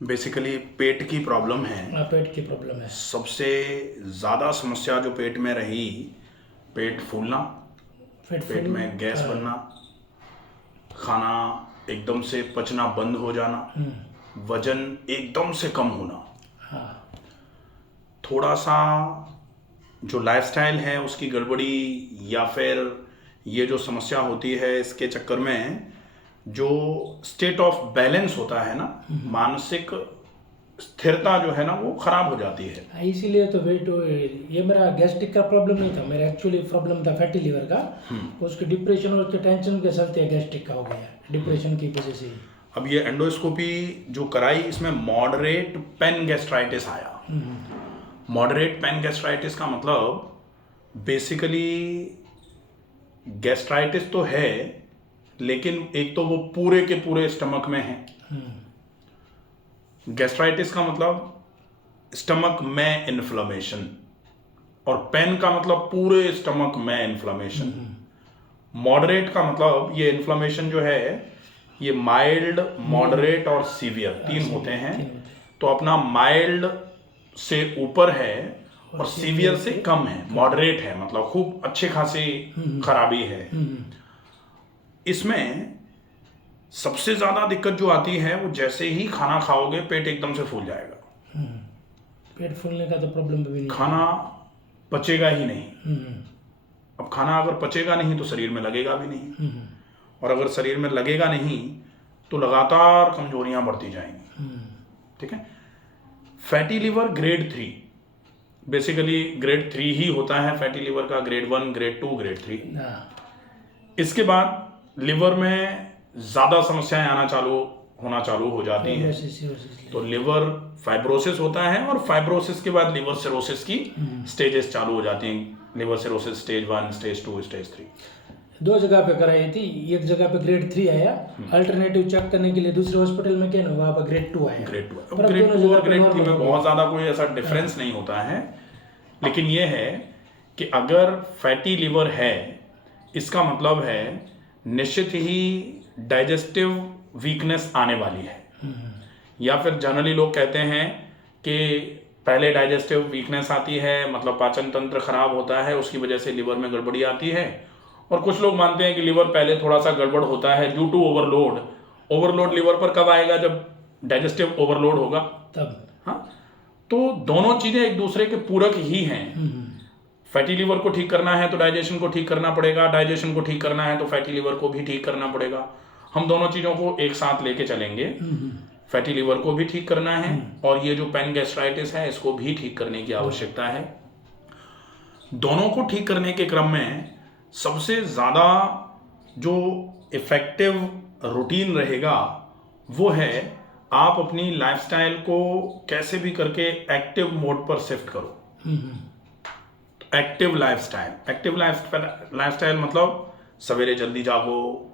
Basically पेट की problem है। पेट की प्रॉब्लम है। सबसे ज़्यादा समस्या जो पेट में रही, पेट फूलना, पेट में गैस बनना, खाना एकदम से पचना बंद हो जाना, वजन एकदम से कम होना, थोड़ा सा जो लाइफस्टाइल है उसकी गड़बड़ी, या फिर ये जो समस्या होती है इसके चक्कर में जो स्टेट ऑफ बैलेंस होता है ना, मानसिक स्थिरता जो है ना वो खराब हो जाती है। इसीलिए तो वेट, ये मेरा गैस्ट्रिक का प्रॉब्लम नहीं था, मेरा एक्चुअली प्रॉब्लम था फैटी लिवर का। उसके डिप्रेशन और उसके टेंशन के चलते गैस्ट्रिक का हो गया, डिप्रेशन की वजह से। अब ये एंडोस्कोपी जो कराई इसमें मॉडरेट पेन गैस्ट्राइटिस आया। मॉडरेट पेन गैस्ट्राइटिस का मतलब बेसिकली गैस्ट्राइटिस तो है, लेकिन एक तो वो पूरे के पूरे स्टमक में है। गैस्ट्राइटिस का मतलब स्टमक में इन्फ्लेमेशन, और पेन का मतलब पूरे स्टमक में इन्फ्लेमेशन। मॉडरेट का मतलब ये इन्फ्लेमेशन जो है ये माइल्ड, मॉडरेट और सीवियर तीन होते हैं। तो अपना माइल्ड से ऊपर है और सीवियर से कम है, मॉडरेट है मतलब खूब अच्छे खासी खराबी है। इसमें सबसे ज्यादा दिक्कत जो आती है वो जैसे ही खाना खाओगे पेट एकदम से फूल जाएगा। पेट फूलने का तो प्रॉब्लम भी नहीं, खाना पचेगा ही नहीं। अब खाना अगर पचेगा नहीं तो शरीर में लगेगा भी नहीं, और अगर शरीर में लगेगा नहीं तो लगातार कमजोरियां बढ़ती जाएंगी। ठीक है। Fatty liver grade 3, basically grade 3 ही होता है फैटी लिवर का, ग्रेड 1, ग्रेड 2, ग्रेड 3। इसके बाद लिवर में ज्यादा समस्याएं होना चालू हो जाती हैं। तो लिवर फाइब्रोसिस होता है, और फाइब्रोसिस के बाद लिवर सिरोसिस की स्टेजेस चालू हो जाती हैं। Liver cirrhosis stage 1, stage 2, stage 3। 2 जगह पे कराई थी, एक जगह पे ग्रेड 3 आया, अल्टरनेटिव चेक करने के लिए दूसरे हॉस्पिटल में क्या ना वहाँ पर ग्रेड 2 आया। ग्रेड 2 और ग्रेड 3 में बहुत ज्यादा कोई ऐसा डिफरेंस नहीं होता है, लेकिन ये है कि अगर फैटी लिवर है इसका मतलब है निश्चित ही डाइजेस्टिव वीकनेस आने वाली है। या फिर जनरली लोग कहते हैं कि पहले डाइजेस्टिव वीकनेस आती है, मतलब पाचन तंत्र खराब होता है, उसकी वजह से लिवर में गड़बड़ी आती है। और कुछ लोग मानते हैं कि लिवर पहले थोड़ा सा गड़बड़ होता है due to overload. Overload liver पर कब आएगा? जब डाइजेस्टिव ओवरलोड होगा तब। हाँ, तो दोनों चीजें एक दूसरे के पूरक ही हैं। फैटी लिवर को ठीक करना है तो डाइजेशन को ठीक करना पड़ेगा, डाइजेशन को ठीक करना है तो फैटी लिवर को भी ठीक करना पड़ेगा। हम दोनों चीजों को एक साथ लेके चलेंगे। फैटी लिवर को भी ठीक करना है और ये जो पेन गैस्ट्राइटिस है इसको भी ठीक करने की आवश्यकता है। दोनों को ठीक करने के क्रम में सबसे ज्यादा जो इफेक्टिव रूटीन रहेगा वो है आप अपनी लाइफस्टाइल को कैसे भी करके एक्टिव मोड पर शिफ्ट करो। एक्टिव लाइफस्टाइल मतलब सवेरे जल्दी जागो,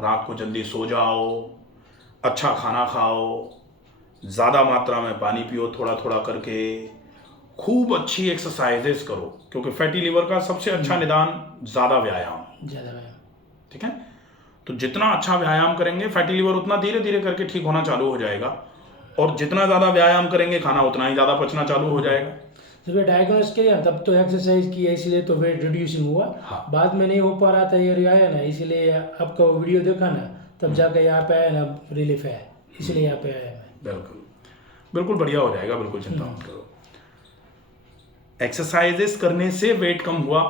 रात को जल्दी सो जाओ, अच्छा खाना खाओ, ज़्यादा मात्रा में पानी पियो थोड़ा थोड़ा करके, खूब अच्छी एक्सरसाइजेस करो, क्योंकि फैटी लिवर का सबसे अच्छा निदान ज़्यादा व्यायाम। ठीक है। तो जितना अच्छा व्यायाम करेंगे फैटी लिवर उतना धीरे धीरे करके ठीक होना चालू हो जाएगा, और जितना ज़्यादा व्यायाम करेंगे खाना उतना ही ज़्यादा पचना चालू हो जाएगा। जब ये डायग्नोस किया तब तो एक्सरसाइज किया, इसलिए तो वेट रिड्यूसिंग हुआ। हाँ। बाद में नहीं हो पा रहा था, ये आया ना, इसलिए आपका वीडियो देखा ना, तब जाकर यहाँ पे आया ना, रिलीफ है, इसलिए यहाँ पे आया मैं। बिल्कुल बिल्कुल बढ़िया हो जाएगा, बिल्कुल चिंता मत करो। एक्सरसाइजेस करने से वेट कम हुआ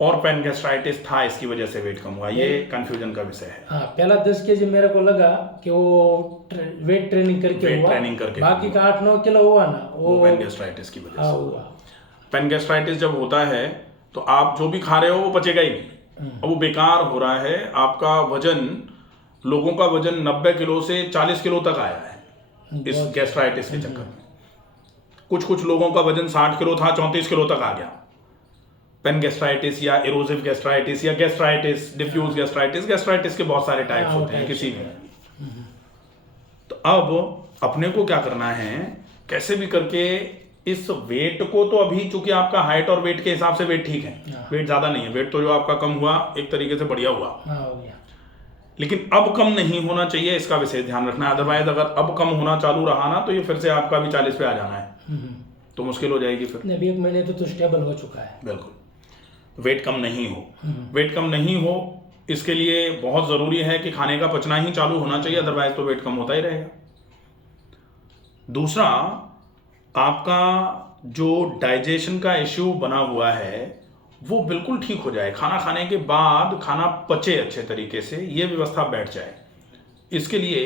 और पेन गैस्ट्राइटिस था इसकी वजह से वेट कम हुआ, ये कंफ्यूजन का विषय है। हाँ, पहला 10 kg मेरे को लगा कि वो वेट ट्रेनिंग करके हुआ, बाकी का 8-9 किलो हुआ ना, वो पेन गैस्ट्राइटिस की वजह से हुआ। पेन गैस्ट्राइटिस जब होता है तो आप जो भी खा रहे हो वो पचेगा ही नहीं, अब वो बेकार हो रहा है। आपका वजन, लोगों का वजन 90 किलो से 40 किलो तक आया है इस गैस्ट्राइटिस के चक्कर में। कुछ लोगों का वजन 60 किलो था, 34 किलो तक आ गया। पेन गैस्ट्राइटिस या इरोसिव गैस्ट्राइटिस या गैस्ट्राइटिस, डिफ्यूज गैस्ट्राइटिस के बहुत सारे टाइप्स होते हैं किसी में। तो अब अपने को क्या करना है, कैसे भी करके इस वेट को, तो अभी चूंकि आपका हाइट और वेट के हिसाब से वेट ठीक है, वेट ज्यादा नहीं है, वेट तो जो आपका कम हुआ एक तरीके से बढ़िया हुआ। लेकिन अब कम नहीं होना चाहिए, इसका विशेष ध्यान रखना है। अदरवाइज अगर अब कम होना चालू रहा ना तो ये फिर से आपका भी 40 पे आ जाना है, तो मुश्किल हो जाएगी फिर। अभी 1 महीने तो स्टेबल हो चुका है। बिल्कुल। वेट कम नहीं हो, वेट कम नहीं हो इसके लिए बहुत ज़रूरी है कि खाने का पचना ही चालू होना चाहिए, अदरवाइज तो वेट कम होता ही रहेगा। दूसरा, आपका जो डाइजेशन का इश्यू बना हुआ है वो बिल्कुल ठीक हो जाए, खाना खाने के बाद खाना पचे अच्छे तरीके से, ये व्यवस्था बैठ जाए, इसके लिए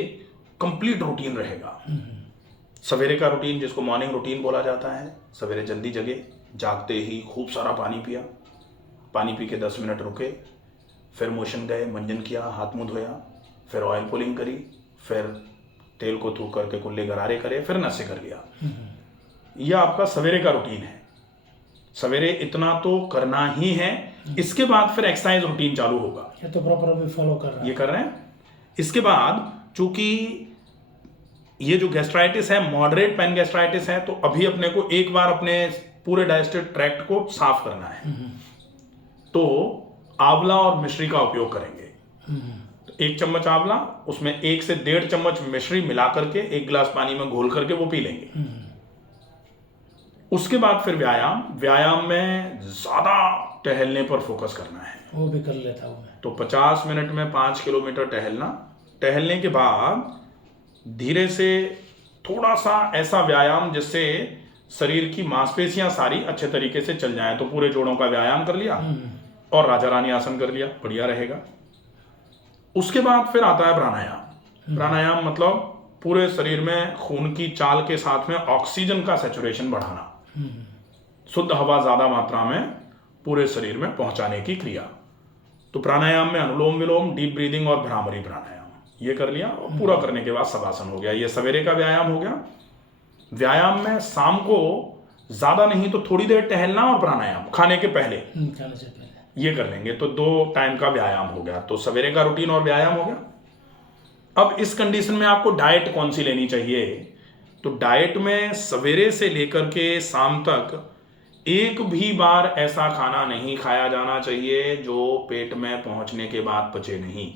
कंप्लीट रूटीन रहेगा। सवेरे का रूटीन जिसको मॉर्निंग रूटीन बोला जाता है, सवेरे जल्दी जगे, जागते ही खूब सारा पानी पिया, पानी पी के 10 मिनट रुके, फिर मोशन गए, मंजन किया, हाथ मुंह धोया, फिर ऑयल पुलिंग करी, फिर तेल को थूक करके कुल्ले गरारे करे, फिर नशे कर लिया। यह आपका सवेरे का रूटीन है। सवेरे इतना तो करना ही है। इसके बाद फिर एक्सरसाइज रूटीन चालू होगा। ये तो प्रॉपर भी फॉलो कर रहा है। ये कर रहे हैं। इसके बाद चूंकि ये जो गैस्ट्राइटिस है मॉडरेट पेन गैस्ट्राइटिस है, तो अभी अपने को एक बार अपने पूरे डाइजेस्टिव ट्रैक्ट को साफ करना है, तो आंवला और मिश्री का उपयोग करेंगे। तो 1 चम्मच आंवला, उसमें 1 से 1.5 चम्मच मिश्री मिला करके 1 गिलास पानी में घोल करके वो पी लेंगे। उसके बाद फिर व्यायाम में ज्यादा टहलने पर फोकस करना है। वो भी कर लेता हूँ मैं। तो 50 मिनट में 5 किलोमीटर टहलना। टहलने के बाद धीरे से थोड़ा सा ऐसा व्यायाम जिससे शरीर की मांसपेशियां सारी अच्छे तरीके से चल जाएं। तो पूरे जोड़ों का व्यायाम कर लिया और राजा रानी आसन कर लिया, बढ़िया रहेगा। उसके बाद फिर आता है प्राणायाम। प्राणायाम मतलब पूरे शरीर में खून की चाल के साथ में ऑक्सीजन का सैचुरेशन बढ़ाना, शुद्ध हवा ज्यादा मात्रा में पूरे शरीर में पहुंचाने की क्रिया। तो प्राणायाम में अनुलोम विलोम, डीप ब्रीदिंग और भ्रामरी प्राणायाम ये कर लिया, और पूरा करने के बाद शवासन हो गया। ये सवेरे का व्यायाम हो गया। व्यायाम में शाम को ज्यादा नहीं तो थोड़ी देर टहलना और प्राणायाम खाने के पहले, खाने से पहले ये कर लेंगे, तो 2 टाइम का व्यायाम हो गया। तो सवेरे का रूटीन और व्यायाम हो गया। अब इस कंडीशन में आपको डाइट कौन सी लेनी चाहिए? तो डाइट में सवेरे से लेकर के शाम तक एक भी बार ऐसा खाना नहीं खाया जाना चाहिए जो पेट में पहुंचने के बाद पचे नहीं।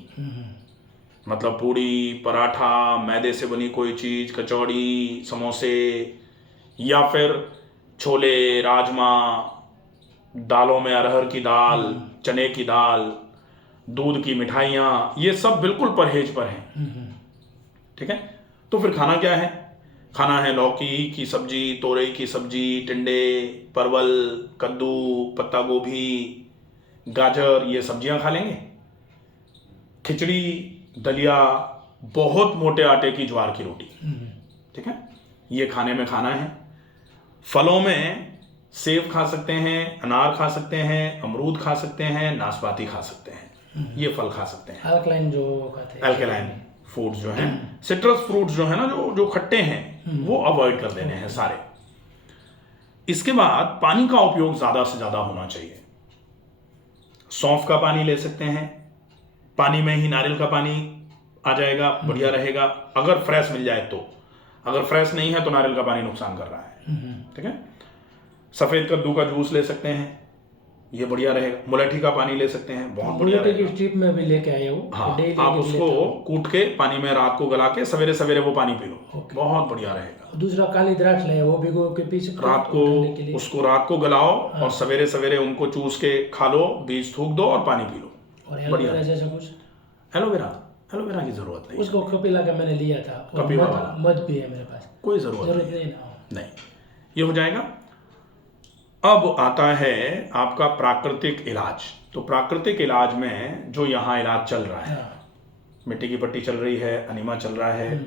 मतलब पूड़ी, पराठा, मैदे से बनी कोई चीज, कचौड़ी, समोसे, या फिर छोले, राजमा, दालों में अरहर की दाल, चने की दाल, दूध की मिठाइयाँ, ये सब बिल्कुल परहेज पर हैं। ठीक है। तो फिर खाना क्या है? खाना है लौकी की सब्जी, तोरई की सब्जी, टिंडे, परवल, कद्दू, पत्ता गोभी, गाजर, ये सब्जियां खा लेंगे। खिचड़ी, दलिया, बहुत मोटे आटे की ज्वार की रोटी, ठीक है, ये खाने में खाना है। फलों में सेब खा सकते हैं, अनार खा सकते हैं, अमरूद खा सकते हैं, नाशपाती खा सकते हैं, ये फल खा सकते हैं। अल्कलाइन जो कहते हैं, अल्कलाइन फ्रूट्स जो हैं, सिट्रस फ्रूट्स जो है ना, जो खट्टे हैं, वो अवॉइड कर देने हैं सारे। इसके बाद पानी का उपयोग ज्यादा से ज्यादा होना चाहिए। सौंफ का पानी ले सकते हैं, पानी में ही नारियल का पानी आ जाएगा, बढ़िया रहेगा अगर फ्रेश मिल जाए तो। अगर फ्रेश नहीं है तो नारियल का पानी नुकसान कर रहा है, ठीक है। सफेद कद्दू का जूस ले सकते हैं, ये बढ़िया रहेगा। मुलेठी का पानी ले सकते हैं, बहुत बढ़िया रहेगा। स्ट्रिप में भी लेके आए हो। हाँ, आप उसको कूट के पानी में रात को गला के सवेरे सवेरे वो पानी पी लो, बहुत बढ़िया रहेगा। दूसरा काली द्राक्ष ले, वो भिगो के पी सकते हो रात को, उसको रात को गलाओ और सवेरे सवेरे उनको चूस के खा लो, बीज थूक दो और पानी पी लो, और एलोवेरा जैसा कुछ। एलोवेरा की जरूरत नहीं, उसको कपिला का मैंने लिया था, कपिला वाला मध भी है मेरे पास, कोई जरूरत नहीं। ये हो जाएगा। अब आता है आपका प्राकृतिक इलाज। तो प्राकृतिक इलाज में जो यहाँ इलाज चल रहा है, मिट्टी की पट्टी चल रही है, अनीमा चल रहा है,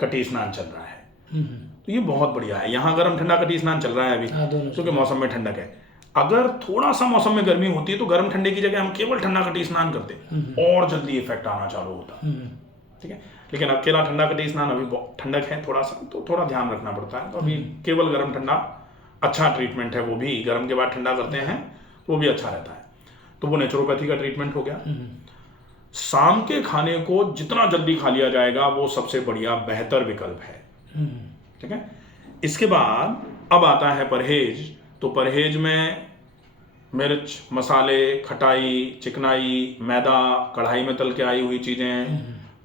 कटी स्नान चल रहा है, तो ये बहुत बढ़िया है। यहाँ गर्म ठंडा कटी स्नान चल रहा है अभी, क्योंकि मौसम में ठंडक है। अगर थोड़ा सा मौसम में गर्मी होती है तो गर्म ठंडे की जगह हम केवल ठंडा कटी स्नान करते, और जल्दी इफेक्ट आना चालू होता, ठीक है। लेकिन अकेला ठंडा कटी स्नान, अभी ठंडक है थोड़ा सा, तो थोड़ा ध्यान रखना पड़ता है। तो अभी केवल गर्म ठंडा अच्छा ट्रीटमेंट है, वो भी गर्म के बाद ठंडा करते हैं तो वो भी अच्छा रहता है। तो वो नेचुरोपैथी का ट्रीटमेंट हो गया। शाम के खाने को जितना जल्दी खा लिया जाएगा वो सबसे बढ़िया बेहतर विकल्प है, ठीक है। इसके बाद अब आता है परहेज। तो परहेज में मिर्च, मसाले, खटाई, चिकनाई, मैदा, कढ़ाई में तल के आई हुई चीज़ें,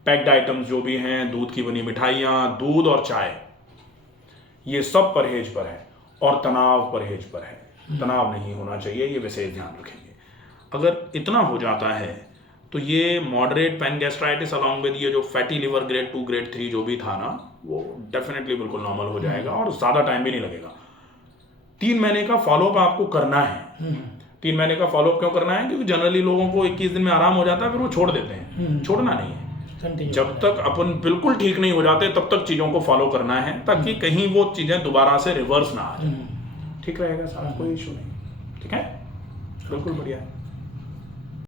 पैक्ड आइटम्स जो भी हैं, दूध की बनी मिठाइयाँ, दूध और चाय, ये सब परहेज पर है। और तनाव परहेज पर है, तनाव नहीं होना चाहिए, ये विशेष ध्यान रखेंगे। अगर इतना हो जाता है तो ये मॉडरेट पैनगैस्ट्राइटिस अलॉन्ग विद ये जो फैटी लिवर ग्रेड 2 ग्रेड 3 जो भी था ना, वो डेफिनेटली बिल्कुल नॉर्मल हो जाएगा और ज़्यादा टाइम भी नहीं लगेगा। 3 महीने का फॉलोअप आपको करना है। 3 महीने का फॉलोअप क्यों करना है? क्योंकि जनरली लोगों को 21 दिन में आराम हो जाता है, फिर वो छोड़ देते हैं। छोड़ना नहीं है, जब तक अपन बिल्कुल ठीक नहीं हो जाते तब तक चीज़ों को फॉलो करना है, ताकि कहीं वो चीज़ें दोबारा से रिवर्स ना आ जाए। ठीक रहेगा साहब, कोई इशू नहीं। ठीक है, बिल्कुल बढ़िया है।